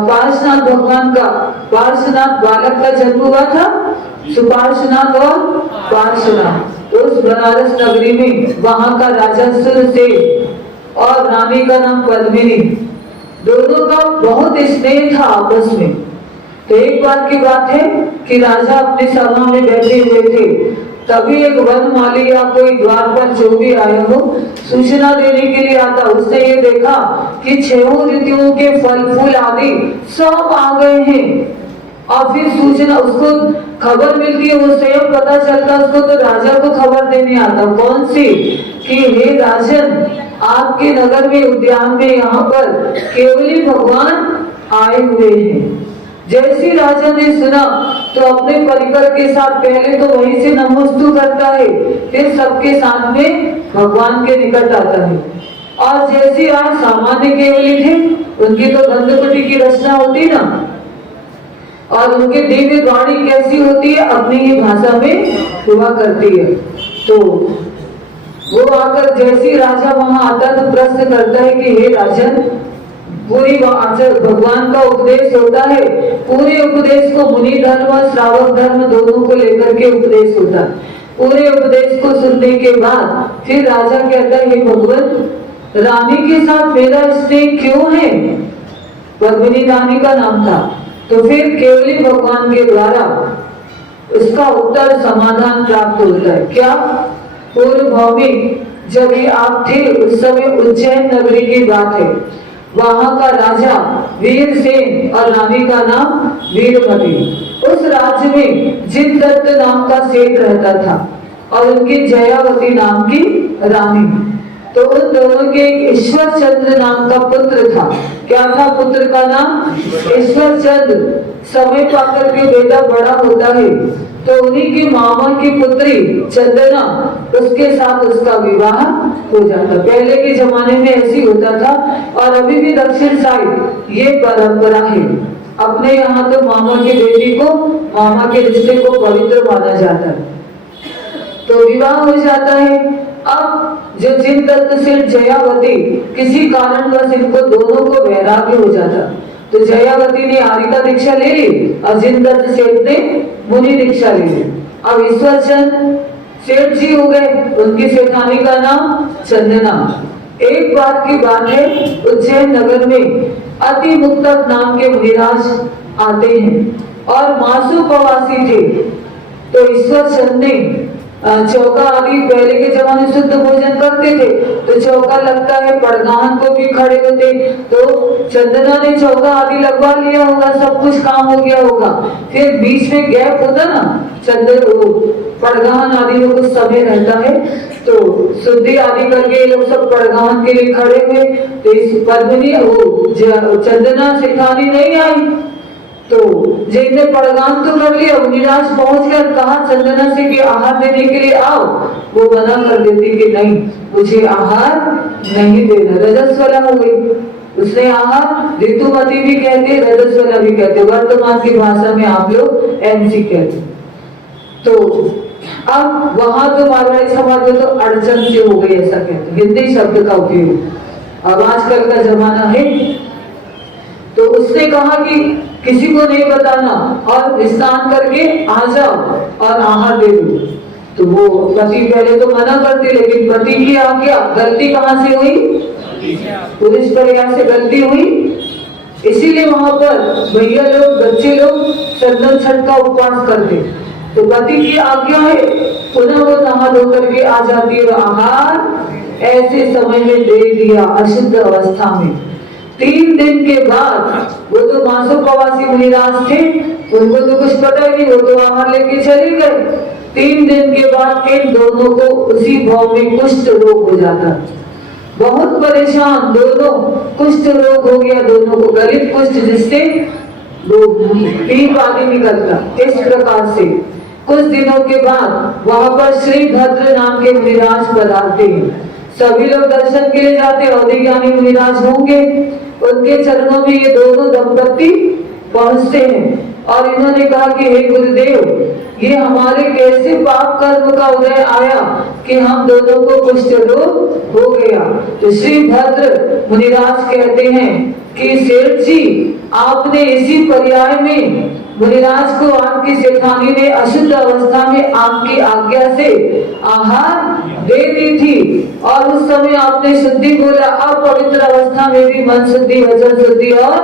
पार्श्वनाथ भगवान का, पार्श्वनाथ बालक का जन्म हुआ था, सुपार्श्वनाथ और पार्श्वनाथ। उस बनारस नगरी में वहां का राजा सुरसेन और रानी का नाम पद्मिनी, दोनों का बहुत स्नेह था आपस में। तो एक बार की बात है कि राजा अपने सभा में बैठे हुए थे, तभी एक वनमाली या कोई द्वार पर जो भी आया हो सूचना देने के लिए आता। उसने ये देखा कि 6 ऋतुओं के फल फूल आदि सब आ गए हैं, और फिर सूचना उसको खबर मिलती है, वो स्वयं पता चलता उसको, तो राजा को खबर देने आता। कौन सी? कि हे राजन, आपके नगर में उद्यान में यहाँ पर केवली भगवान आए हुए हैं। जैसे राजा ने सुना तो अपने परिकर के साथ पहले तो वहीं से नमोस्तु करता है, फिर सबके साथ में भगवान के निकट आता है। और जैसे आज सामान्य केवली थे, उनकी तो गंधकुटी की रचना होती ना, और उनके दिव्य वाणी कैसी होती है, अपनी ही भाषा में हुआ करती है। तो वो आकर जैसे राजा वहां आता तो प्रश्न करता है कि हे राजन, पूरी भगवान का उपदेश होता है, पूरे उपदेश को मुनि धर्म और श्रावक धर्म दोनों को लेकर के उपदेश होता है। पूरे उपदेश को सुनने के बाद फिर राजा कहता है, हे भगवान, रानी के साथ मेरा स्नेह क्यों है? पद्मिनी रानी का नाम था। तो फिर केवली भगवान के द्वारा उसका उत्तर समाधान प्राप्त होता है। क्या? पूर्व भौमिक जब ये आप थे उस समय उज्जैन नगरी की बात है, वहां का राजा वीरसेन और रानी का नाम वीरमती। उस राज्य में जिनदत्त नाम का सेठ रहता था और उनकी जयावती नाम की रानी। तो उन दोनों के एक ईश्वर चंद्र नाम का पुत्र था। क्या था पुत्र का नाम? ईश्वर चंद्र। समय पाकर के बेटा बड़ा होता है तो उन्हीं की मामा की पुत्री चंदना, उसके साथ उसका विवाह हो जाता। पहले के जमाने में ऐसी होता था, और अभी भी दक्षिण साइड ये परंपरा है। अपने यहाँ तो मामा की बेटी को, मामा के रिश्ते को पवित्र माना जाता है, तो विवाह हो जाता है। अब जो जिनदत्त से जयावती, किसी कारणवश इनको दोनों को वैराग्य हो जाता, तो जयावती ने आर्यिका दीक्षा ले ली और जिनदत्त सेठ ने मुनि दीक्षा ले ली। अब ईश्वरचंद सेठ जी हो गए, उनकी सेठानी का नाम चंदना। एक बार की बात है, उज्जैन नगर में अति मुक्तक नाम के मुनिराज आते हैं और मासु प्रवासी थे। तो ईश्वरचंद ने चौका आदि, पहले के जमाने शुद्ध भोजन करते थे तो चौका लगता है, पड़गाहन को भी खड़े होते, तो चंदना ने चौका आदि लगवा लिया होगा, सब कुछ काम हो गया होगा। फिर बीच में गैप होता ना, पड़गाहन आदि में कुछ समय रहता है, तो शुद्धि आदि करके लोग सब पड़गाहन के लिए खड़े हुए। तो इस पद्मिनी चंदना सेठानी नहीं आई, तो जिनने पड़गान तो कर लिया, मुनिराज पहुंच गया, कहा चंदना से कि आहार देने के लिए आओ, वो मना कर देती कि नहीं, मुझे आहार नहीं देना, रजस्वला हो गई। उसने आहार ऋतुमती भी कहते, रजस्वला भी कहते, वर्तमान की भाषा में आप लोग एमसी कहते। तो अब वहां तो मारवाड़ी समाज में तो अड़चन से हो गई, ऐसा कहते, हिंदी शब्द का उपयोग। अब आजकल का जमाना है, तो उसने कहा कि किसी को नहीं बताना और स्नान करके आ जाओ और आहार दे दो। तो वो पति पहले तो मना करते, लेकिन पति की आज्ञा, गलती कहाँ से हुई? पुरुष प्रयास से गलती हुई। इसीलिए वहां पर भैया लोग, बच्चे लोग चंदन छठ का उपवास करते। तो पति की आज्ञा है, पुनः वो नहा धो करके आ जाती है, आहार ऐसे समय में दे दिया अशुद्ध अवस्था में। 3 दिन के बाद वो तो मासो प्रवासी मुनिराज थे, उनको तो कुछ पता ही नहीं, वो तो आहार लेके चले गए। 3 दिन के बाद इन दोनों को उसी भाव में कुष्ठ रोग हो जाता, बहुत परेशान दोनों, कुष्ठ रोग हो गया दोनों को, गलित कुष्ठ, जिससे पीप आदि निकलता। इस प्रकार से कुछ दिनों के बाद वहां पर श्री भद्र नाम के मुनिराज पधारते हैं। सभी लोग दर्शन के लिए जाते, अवधि ज्ञानी मुनिराज होंगे, उनके चरणों में ये दोनों दंपति पहुंचते हैं और इन्होंने कहा कि हे गुरुदेव, ये हमारे कैसे पाप कर्म का उदय आया कि हम दोनों को कुष्ठ रोग हो गया। तो श्री भद्र मुनिराज कहते हैं कि सेठ जी आपने इसी पर्याय में मुनिराज को आपकी सेठानी ने अशुद्ध अवस्था में आपकी आज्ञा से आहार दे दी थी और उस समय आपने शुद्धि बोला, अपवित्र अवस्था में भी मन शुद्धि, वचन शुद्धि और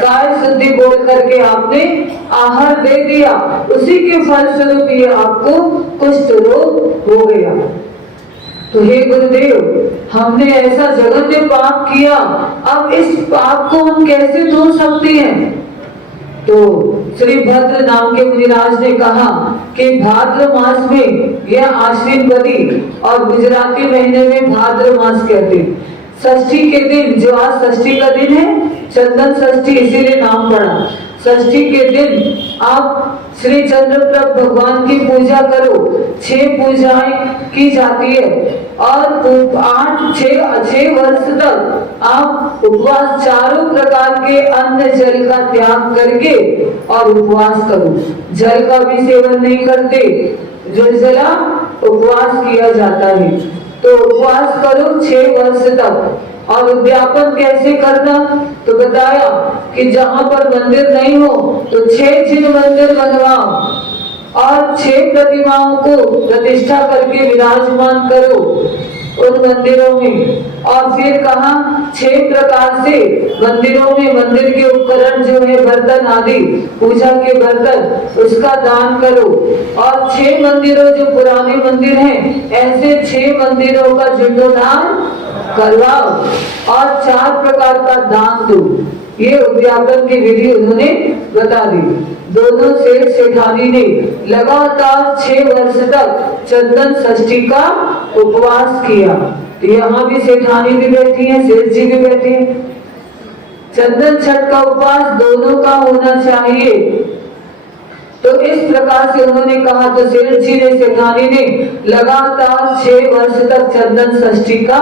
काय शुद्धि बोल करके आपने आहार दे दिया। उसी के फलस्वरूप ये आपको कुष्ठ रोग हो गया। तो हे गुरुदेव, हमने ऐसा जघन्य पाप किया, अब इस पाप को हम कैसे धो सकते हैं? तो श्री भद्र नाम के मुनिराज ने कहा कि भाद्र मास में, यह आश्विन बदी और गुजराती महीने में भाद्र मास कहते, षष्ठी के दिन, जो आज षष्ठी का दिन है, चंदन षष्ठी इसीलिए नाम पड़ा। षष्ठी के दिन आप श्री चंद्रप्रभ भगवान की पूजा करो। 6 पूजाएं की जाती है और 6 वर्ष तक आप उपवास, चारों प्रकार के अन्न जल का त्याग करके और उपवास करो। जल का भी सेवन नहीं करते, निर्जला उपवास किया जाता है। तो उपवास करो 6 वर्ष तक। और उद्यापन कैसे करना? तो बताया कि जहां पर मंदिर नहीं हो तो 6 चिन्ह मंदिर बनवाओ और 6 प्रतिमाओं को प्रतिष्ठा करके विराजमान करो उन मंदिरों में। और फिर कहा 6 प्रकार से मंदिरों में मंदिर के उपकरण जो है, बर्तन आदि, पूजा के बर्तन, उसका दान करो। और 6 मंदिरों जो पुराने मंदिर हैं, ऐसे 6 मंदिरों का जीर्णोद्धार करवाओ और 4 प्रकार का दान दो। ये उद्यापन की विधि उन्होंने बता दी। दोनों सेठ सेठानी ने लगातार 6 वर्ष तक चंदन षष्ठी का उपवास किया। तो यहाँ भी सेठानी भी बैठी है, सेठ जी भी बैठे हैं। चंदन छठ का उपवास दोनों का होना चाहिए। तो इस प्रकार से उन्होंने कहा। तो सेठ जी ने, सेठानी ने लगातार 6 वर्ष तक चंदन षष्ठी का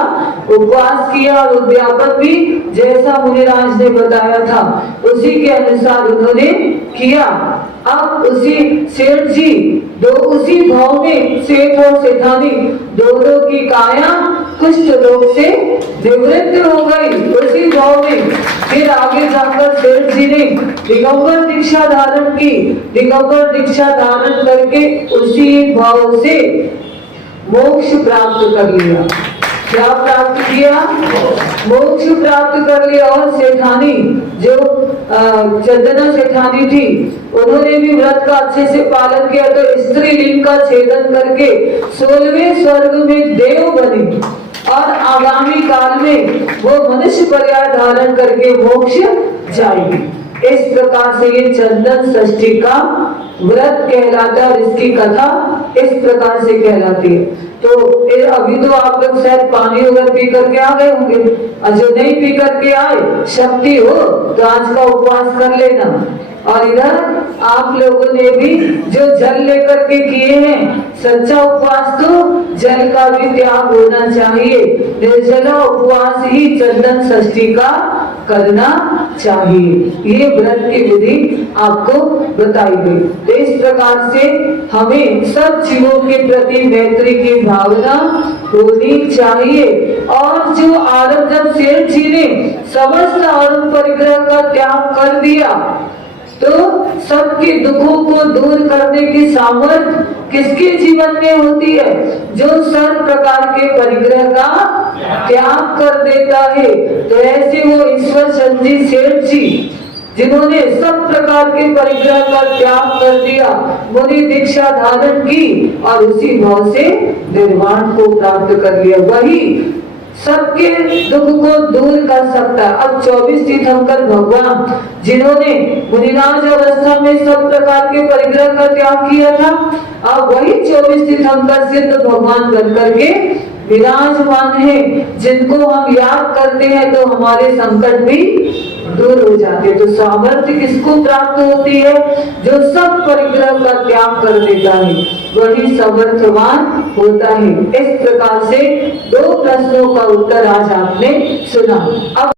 उपवास किया और उद्यापन भी जैसा मुनिराज ने बताया था उसी के अनुसार उन्होंने किया। अब उसी सेठ जी उसी भाव में सेठ और सेठानी दोनों की काया कुष्ठ रोग से निवृत्त हो गई। उसी भाव में फिर आगे जाकर सेठ जी ने दिगंबर दीक्षा धारण की। दिगंबर दीक्षा धारण करके उसी भाव से मोक्ष प्राप्त कर लिया। क्या प्राप्त किया? मोक्ष प्राप्त कर लिया। और सेठानी जो चंदना सेठानी थी, उन्होंने भी व्रत का अच्छे से पालन किया। तो स्त्री लिंग का छेदन करके 16वें स्वर्ग में देव बनी और आगामी काल में वो मनुष्य पर्याय धारण करके मोक्ष जाएगी। इस प्रकार से ये चंदन षष्ठी का व्रत कहलाता है और इसकी कथा इस प्रकार से कहलाती है। तो अभी तो आप लोग शायद पानी वगैरह पी करके आ गए होंगे, और जो नहीं पी करके आए, शक्ति हो तो आज का उपवास कर लेना। और इधर आप लोगों ने भी जो जल लेकर के किए हैं, सच्चा उपवास तो जल का भी त्याग होना चाहिए। निर्जला उपवास ही चंदन षष्ठी का करना चाहिए। ये व्रत की विधि आपको बताई गई। तो इस प्रकार से हमें सब जीवों के प्रति मैत्री की भावना होनी चाहिए। और जो आरंभ, जब सेठ जी ने समस्त आरंभ परिग्रह का त्याग कर दिया तो सबके दुखों को दूर करने की सामर्थ्य किसके जीवन में होती है? जो सर्व प्रकार के परिग्रह का त्याग कर देता है। तो ऐसे वो ईश्वर चंद जी सेठ जी, जिन्होंने सब प्रकार के परिग्रह का त्याग कर दिया, मुनि दीक्षा धारण की और उसी भाव से निर्वाण को प्राप्त कर लिया, वही सबके दुख को दूर कर सकता है। अब 24 तीर्थंकर भगवान, जिन्होंने मुनिराज अवस्था में सब प्रकार के परिग्रह का त्याग किया था, अब वही 24 तीर्थंकर सिद्ध भगवान बन करके विराजमान है। जिनको हम याद करते हैं तो हमारे संकट भी दूर हो जाते। तो सामर्थ्य किसको प्राप्त होती है? जो सब परिग्रह का त्याग कर देता है, वही समर्थवान होता है। इस प्रकार से 2 प्रश्नों का उत्तर आज आपने सुना। अब